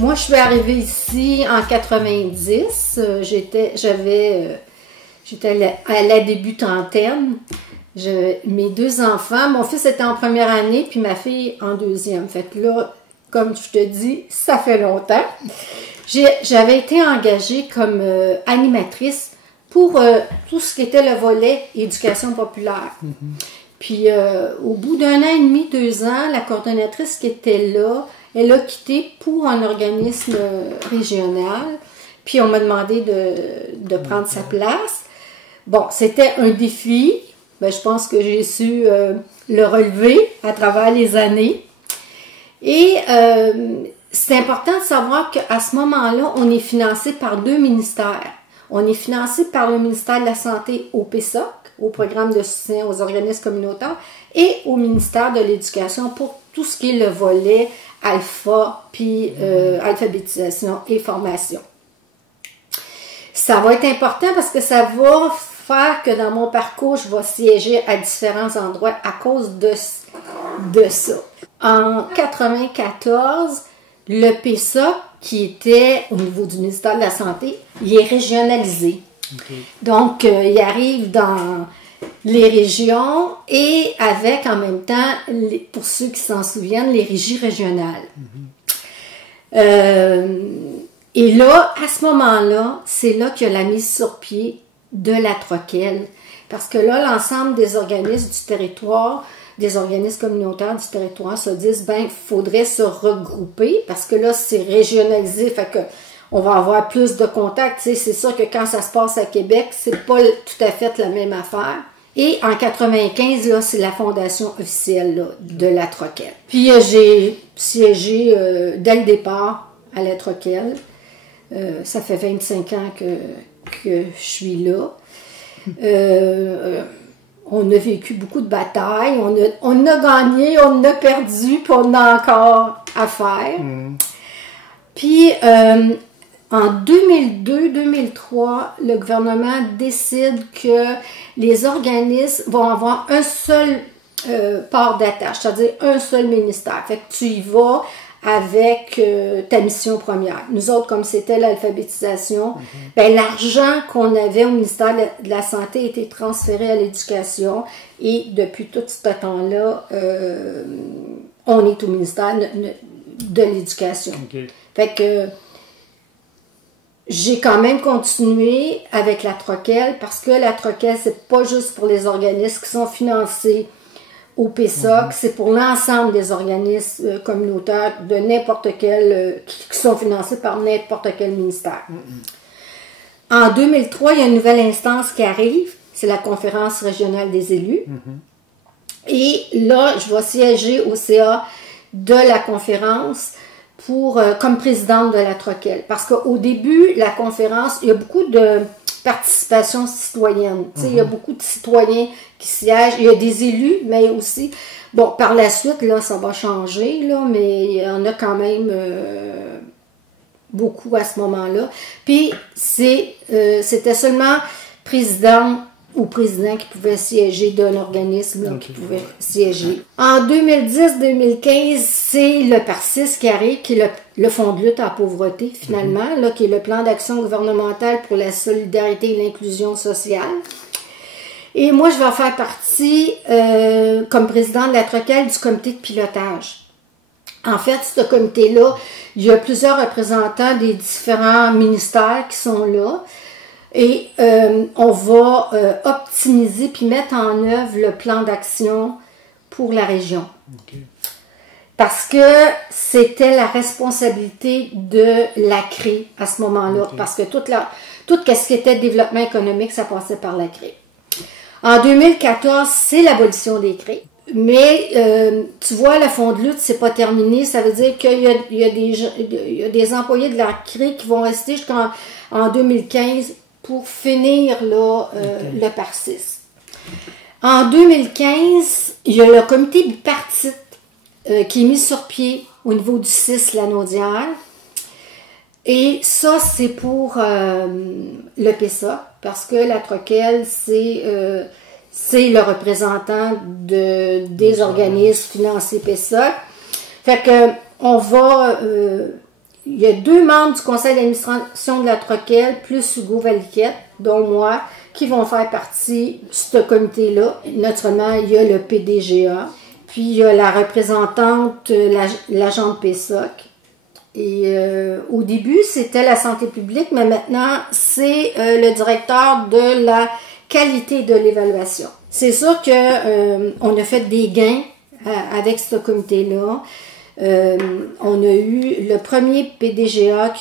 Moi, je suis arrivée ici en 90. J'étais à la débutantenne. Mes deux enfants, mon fils était en première année, puis ma fille en deuxième. Fait que là, comme je te dis, ça fait longtemps. J'avais été engagée comme animatrice pour tout ce qui était le volet éducation populaire. Puis au bout d'un an et demi, 2 ans, la coordonnatrice qui était là, elle a quitté pour un organisme régional. Puis on m'a demandé de prendre sa place. Bon, c'était un défi. Ben, je pense que j'ai su le relever à travers les années. Et c'est important de savoir qu'à ce moment-là, on est financé par 2 ministères. On est financé par le ministère de la Santé au PESOC, au programme de soutien aux organismes communautaires, et au ministère de l'Éducation pour tout ce qui est le volet alpha, puis alphabétisation et formation. Ça va être important parce que ça va faire que dans mon parcours, je vais siéger à différents endroits à cause de ça. En 1994, le PESOC, qui était au niveau du ministère de la Santé, il est régionalisé. Donc, il arrive dans les régions et avec en même temps, pour ceux qui s'en souviennent, les régies régionales. Et là, à ce moment-là, c'est là qu'il y a la mise sur pied de la Troquelle. Parce que là, l'ensemble des organismes du territoire, des organismes communautaires du territoire se disent, ben, il faudrait se regrouper parce que là, c'est régionalisé, fait que on va avoir plus de contacts. C'est sûr que quand ça se passe à Québec, c'est pas tout à fait la même affaire. Et en 95, là, c'est la fondation officielle là, de la Troquelle. Puis j'ai siégé dès le départ à la Troquelle. Ça fait 25 ans que je suis là. On a vécu beaucoup de batailles, on a gagné, on a perdu, puis on a encore à faire. Puis en 2002-2003, le gouvernement décide que les organismes vont avoir un seul port d'attache, c'est-à-dire un seul ministère. Fait que tu y vas avec ta mission première. Nous autres, comme c'était l'alphabétisation, ben, l'argent qu'on avait au ministère de la Santé était transféré à l'éducation et depuis tout ce temps-là, on est au ministère de l'Éducation. Fait que j'ai quand même continué avec la Troquelle parce que la Troquelle, c'est pas juste pour les organismes qui sont financés au PESOC, c'est pour l'ensemble des organismes communautaires de n'importe quel, qui sont financés par n'importe quel ministère. En 2003, il y a une nouvelle instance qui arrive, c'est la conférence régionale des élus. Et là, je vais siéger au CA de la conférence comme présidente de la Troquelle. Parce qu'au début, la conférence, il y a beaucoup de participation citoyenne. Il y a beaucoup de citoyens qui siègent. Il y a des élus, mais aussi, bon, par la suite, là, ça va changer, là, mais il y en a quand même beaucoup à ce moment-là. Puis, c'était seulement président ou président qui pouvait siéger d'un organisme là, qui pouvait siéger. En 2010-2015, c'est le PARCIS qui arrive, qui est le Fonds de lutte à la pauvreté, finalement, là, qui est le plan d'action gouvernemental pour la solidarité et l'inclusion sociale. Et moi, je vais faire partie, comme présidente de la Troquelle, du comité de pilotage. En fait, ce comité-là, il y a plusieurs représentants des différents ministères qui sont là. Et on va optimiser puis mettre en œuvre le plan d'action pour la région. Parce que c'était la responsabilité de la CRE à ce moment-là. Parce que tout ce qui était développement économique, ça passait par la CRE. En 2014, c'est l'abolition des CRE. Mais tu vois, le fonds de lutte, c'est pas terminé. Ça veut dire qu'il y a des employés de la CRE qui vont rester jusqu'en 2015 pour finir là, le PARCIS. En 2015, il y a le comité bipartite qui est mis sur pied au niveau du CIS Lanaudière. Et ça, c'est pour le PESA, parce que la Troquelle, c'est le représentant des organismes financiers PESA. Fait que on va... il y a 2 membres du conseil d'administration de la Troquelle, plus Hugo Valiquette, dont moi, qui vont faire partie de ce comité-là. Naturellement, il y a le PDGA, puis il y a la représentante, l'agent de PSOC. Et au début, c'était la santé publique, mais maintenant, c'est le directeur de la qualité de l'évaluation. C'est sûr que on a fait des gains avec ce comité-là. On a eu le premier PDGA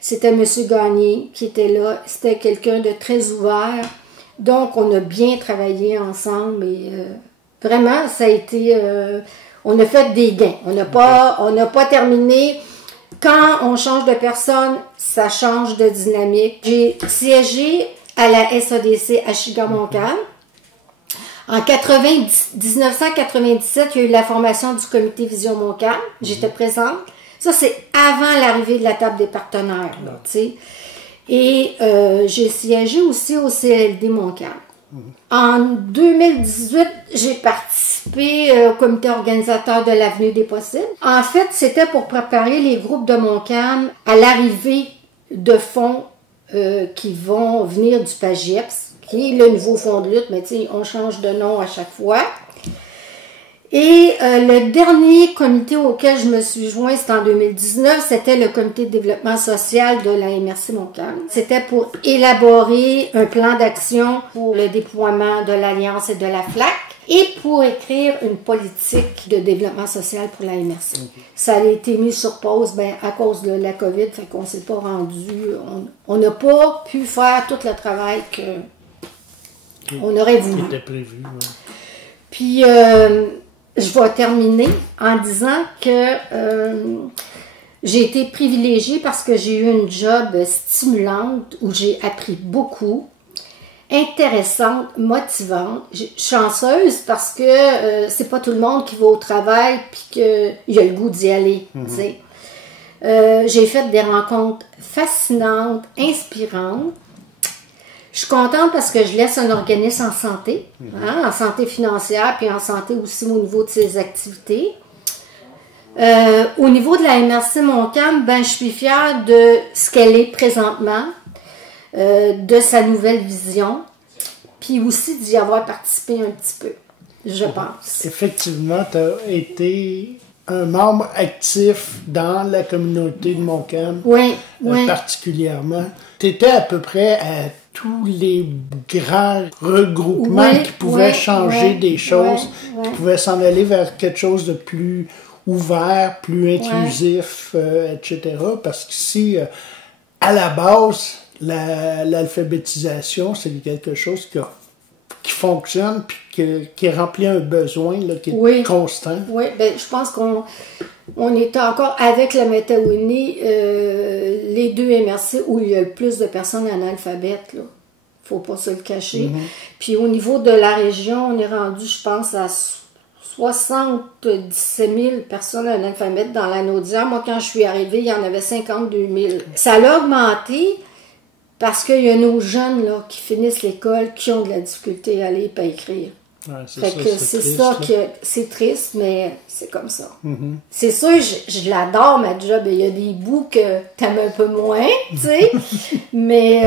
c'était M. Gagné qui était là. C'était quelqu'un de très ouvert. Donc, on a bien travaillé ensemble et vraiment, ça a été... on a fait des gains. On n'a pas terminé. Quand on change de personne, ça change de dynamique. J'ai siégé à la SADC à Chigamoncam. En 1997, il y a eu la formation du comité Vision Montcalm. J'étais présente. Ça, c'est avant l'arrivée de la table des partenaires. Là, et j'ai siégé aussi au CLD Montcalm. En 2018, j'ai participé au comité organisateur de l'Avenue des Possibles. En fait, c'était pour préparer les groupes de Montcalm à l'arrivée de fonds qui vont venir du PAGIEPS, qui est le nouveau fonds de lutte, mais on change de nom à chaque fois. Et le dernier comité auquel je me suis joint, c'était en 2019, c'était le comité de développement social de la MRC Montcalm. C'était pour élaborer un plan d'action pour le déploiement de l'Alliance et de la FLAC et pour écrire une politique de développement social pour la MRC. Okay. Ça a été mis sur pause à cause de la COVID, fait qu'on ne s'est pas rendu, on n'a pas pu faire tout le travail qu'on aurait voulu. C'était prévu. Ouais. Puis, je vais terminer en disant que j'ai été privilégiée parce que j'ai eu une job stimulante où j'ai appris beaucoup, intéressante, motivante. Chanceuse parce que c'est pas tout le monde qui va au travail puis qu'il a le goût d'y aller. J'ai fait des rencontres fascinantes, inspirantes. Je suis contente parce que je laisse un organisme en santé, en santé financière, puis en santé aussi au niveau de ses activités. Au niveau de la MRC Montcalm, je suis fière de ce qu'elle est présentement, de sa nouvelle vision, puis aussi d'y avoir participé un petit peu, je pense. Effectivement, tu as été un membre actif dans la communauté de Montcalm, particulièrement. Tu étais à peu près à tous les grands regroupements qui pouvaient changer des choses, qui pouvaient s'en aller vers quelque chose de plus ouvert, plus inclusif, etc. Parce qu'ici, à la base, l'alphabétisation, c'est quelque chose qui fonctionne puis qui remplit un besoin là, qui est constant. Oui, je pense qu'on est encore avec la Mattawini, les 2 MRC où il y a le plus de personnes analphabètes. Il ne faut pas se le cacher. Puis au niveau de la région, on est rendu, je pense, à 77 000 personnes analphabètes dans la Naudière. Moi, quand je suis arrivée, il y en avait 52 000. Ça a augmenté parce qu'il y a nos jeunes là, qui finissent l'école, qui ont de la difficulté à lire et à écrire. C'est triste, mais c'est comme ça. C'est sûr, je l'adore, ma job. Il y a des bouts que t'aimes un peu moins, tu sais. Mais,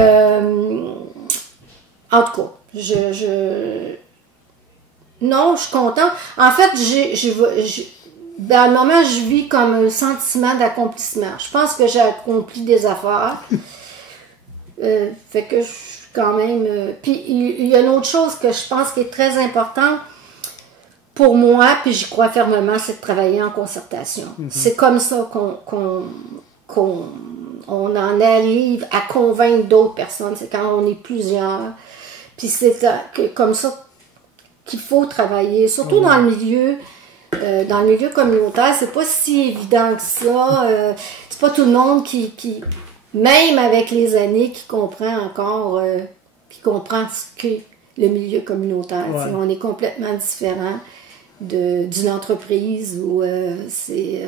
en tout cas, non, je suis contente. En fait, dans le moment, je vis comme un sentiment d'accomplissement. Je pense que j'ai accompli des affaires. Fait que je suis quand même... Puis il y a une autre chose que je pense qui est très importante pour moi, puis j'y crois fermement, c'est de travailler en concertation. C'est comme ça qu'on en arrive à convaincre d'autres personnes. C'est quand on est plusieurs. Puis c'est comme ça qu'il faut travailler, surtout dans le milieu communautaire. C'est pas si évident que ça. C'est pas tout le monde qui même avec les années, qui comprend encore, qui comprend ce qu'est le milieu communautaire. On est complètement différent d'une entreprise où c'est...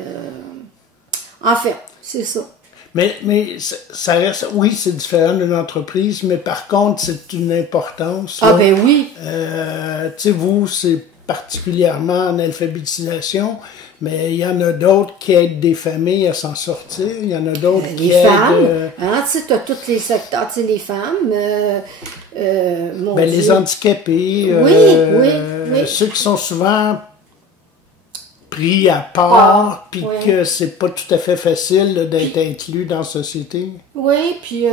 En fait, c'est ça. Mais ça reste... Oui, c'est différent d'une entreprise, mais par contre, c'est une importance. Ah ben oui! Tu sais, vous, c'est particulièrement en alphabétisation, mais il y en a d'autres qui aident des familles à s'en sortir. Il y en a d'autres qui aident... femmes, hein, tu sais, tu as tous les secteurs, tu sais, les femmes... les handicapés, ceux qui sont souvent pris à part, puis que c'est pas tout à fait facile d'être inclus dans la société. Oui, puis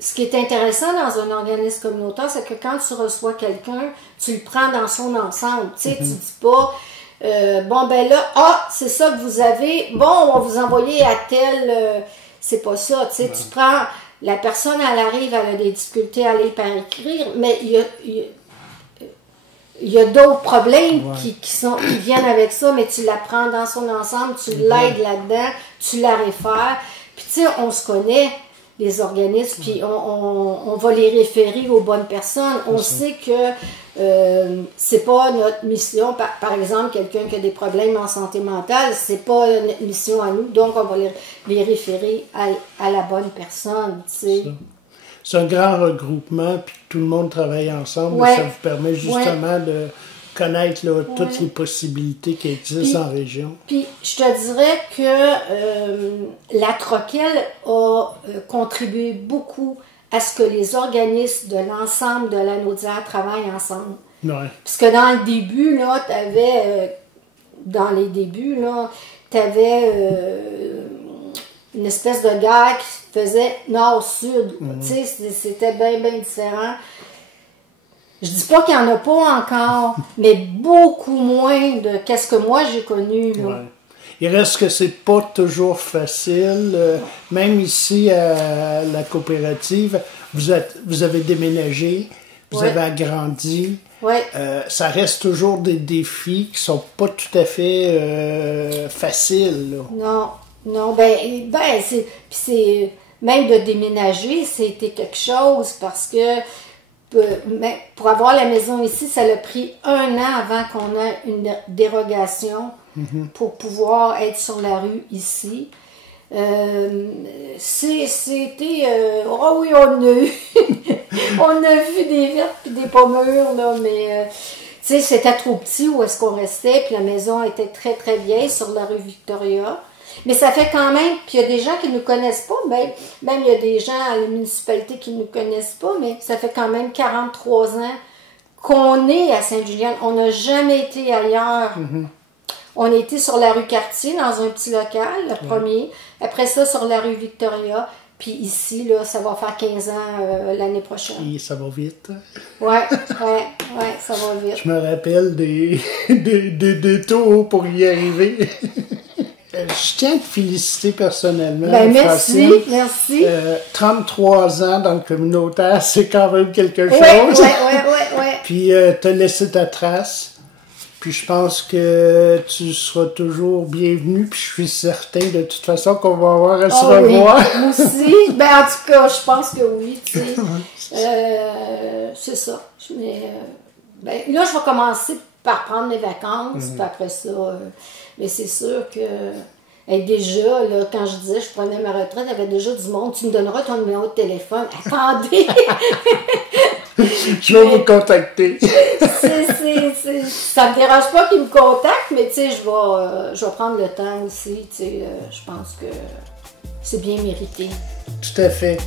ce qui est intéressant dans un organisme communautaire, c'est que quand tu reçois quelqu'un, tu le prends dans son ensemble. Tu sais, tu dis pas, c'est ça que vous avez, bon, on va vous envoyer à tel... c'est pas ça, tu sais, tu prends... La personne, elle arrive, elle a des difficultés à lire par écrire, mais il y a d'autres problèmes qui viennent avec ça, mais tu la prends dans son ensemble, tu l'aides là-dedans, tu la réfères. Puis tu sais, on se connaît, les organismes, puis on va les référer aux bonnes personnes. On sait que c'est pas notre mission, par exemple, quelqu'un qui a des problèmes en santé mentale, c'est pas notre mission à nous, donc on va les référer à la bonne personne, tu sais. C'est un grand regroupement, puis tout le monde travaille ensemble, ça vous permet justement de connaître toutes les possibilités qui existent en région. Puis je te dirais que la Troquelle a contribué beaucoup à ce que les organismes de l'ensemble de la Naudière travaillent ensemble. Ouais. Parce que dans le début, là, tu avais une espèce de guerre qui faisait nord-sud. Tu sais, c'était bien, bien différent. Je dis pas qu'il n'y en a pas encore, mais beaucoup moins de qu'est-ce que moi j'ai connu. Là. Ouais. Il reste que c'est pas toujours facile. Même ici à la coopérative, vous avez déménagé, vous avez agrandi. Ouais. Ça reste toujours des défis qui sont pas tout à fait faciles. Là. Non, c'est même de déménager, c'était quelque chose parce que pour avoir la maison ici, ça a pris 1 an avant qu'on ait une dérogation pour pouvoir être sur la rue ici. C'était... oui, on a eu... on a vu des vertes puis des pommures, là, mais... tu sais, c'était trop petit où est-ce qu'on restait, puis la maison était très, très vieille sur la rue Victoria. Mais ça fait quand même, puis il y a des gens qui ne nous connaissent pas, même il y a des gens à la municipalité qui ne nous connaissent pas, mais ça fait quand même 43 ans qu'on est à Sainte-Julienne. On n'a jamais été ailleurs. On a été sur la rue Cartier, dans un petit local, le premier. Après ça, sur la rue Victoria. Puis ici, là, ça va faire 15 ans l'année prochaine. Et ça va vite. Ouais, ça va vite. Je me rappelle des tours pour y arriver. Je tiens à te féliciter personnellement. Merci. 33 ans dans le communautaire, c'est quand même quelque chose. Ouais. Puis tu as laissé ta trace. Puis je pense que tu seras toujours bienvenu. Puis je suis certain de toute façon qu'on va avoir à se revoir. Oui, moi aussi. En tout cas, je pense que oui. Tu sais. C'est ça. Là, je vais commencer par prendre mes vacances. Puis après ça... mais c'est sûr que déjà, là, quand je disais que je prenais ma retraite, il y avait déjà du monde. Tu me donneras ton numéro de téléphone. Attendez! Je vais vous contacter. Ça me dérange pas qu'ils me contactent, mais tu sais, je vais prendre le temps aussi. Tu sais, je pense que c'est bien mérité. Tout à fait.